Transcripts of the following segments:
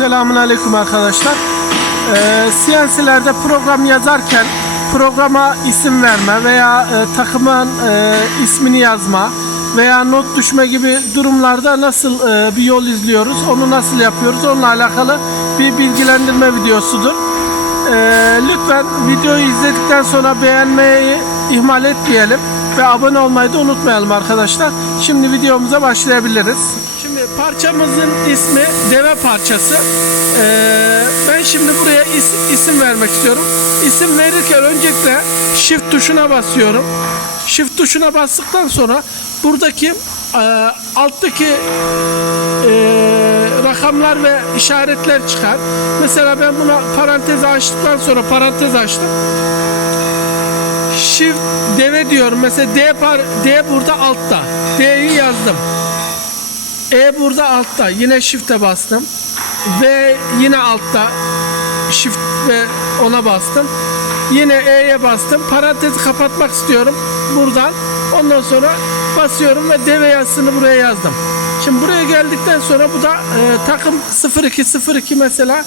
Selamun Aleyküm arkadaşlar. Ee, CNC'lerde program yazarken programa isim verme veya e, takımın e, ismini yazma veya not düşme gibi durumlarda nasıl e, bir yol izliyoruz, onu nasıl yapıyoruz, onunla alakalı bir bilgilendirme videosudur. Ee, lütfen videoyu izledikten sonra beğenmeyi ihmal etmeyelim ve abone olmayı da unutmayalım arkadaşlar. Şimdi videomuza başlayabiliriz. Şimdi parçamızın ismi deve parçası. Ee, ben şimdi buraya is- isim vermek istiyorum. İsim verirken öncelikle shift tuşuna basıyorum. Shift tuşuna bastıktan sonra buradaki e, alttaki e, rakamlar ve işaretler çıkar. Mesela ben buna parantez açtıktan sonra parantez açtım. Shift deve diyorum. Mesela D, par, D burada altta. D'yi yazdım. E burada altta. Yine shift'e bastım. V yine altta. Shift ve ona bastım. Yine E'ye bastım. Parantezi kapatmak istiyorum. Buradan. Ondan sonra basıyorum ve deve yazısını buraya yazdım. Şimdi buraya geldikten sonra bu da e, takım 0202 mesela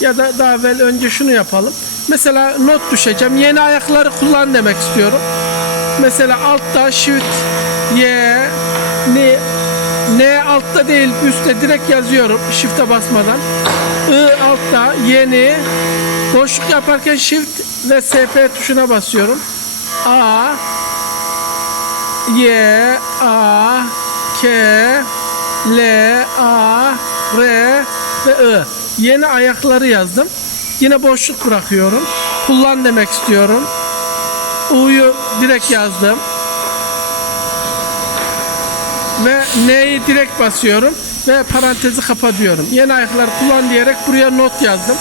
ya da daha evvel önce şunu yapalım. Mesela not düşeceğim. Yeni ayakları kullan demek istiyorum. Mesela altta shift Y N N altta değil üstte direkt yazıyorum shift'e basmadan. I altta yeni boşluk yaparken shift ve SP tuşuna basıyorum. A Y A K L A R ve I. Yeni ayakları yazdım. Yine boşluk bırakıyorum. Kullan demek istiyorum. U'yu direkt yazdım. Ve N'yi direkt basıyorum ve parantezi kapatıyorum. Yeni ayaklar kullan diyerek buraya not yazdım.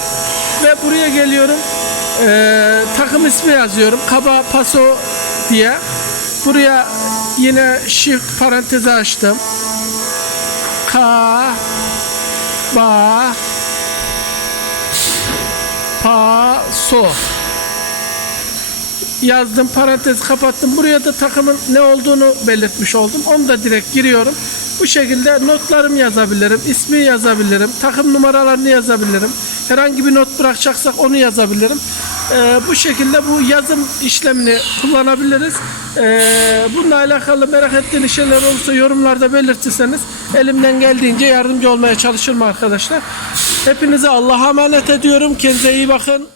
Ve buraya geliyorum. Ee, takım ismi yazıyorum. Kaba Paso diye. Buraya yine shift parantezi açtım. Ka Ba Pa So yazdım parantez kapattım. Buraya da takımın ne olduğunu belirtmiş oldum. Onu da direkt giriyorum. Bu şekilde notlarımı yazabilirim, ismi yazabilirim, takım numaralarını yazabilirim. Herhangi bir not bırakacaksak onu yazabilirim. Ee, bu şekilde bu yazım işlemini kullanabiliriz. Ee, bununla alakalı merak ettiğiniz şeyler olursa yorumlarda belirtirseniz elimden geldiğince yardımcı olmaya çalışırım arkadaşlar. Hepinize Allah'a emanet ediyorum. Kendinize iyi bakın.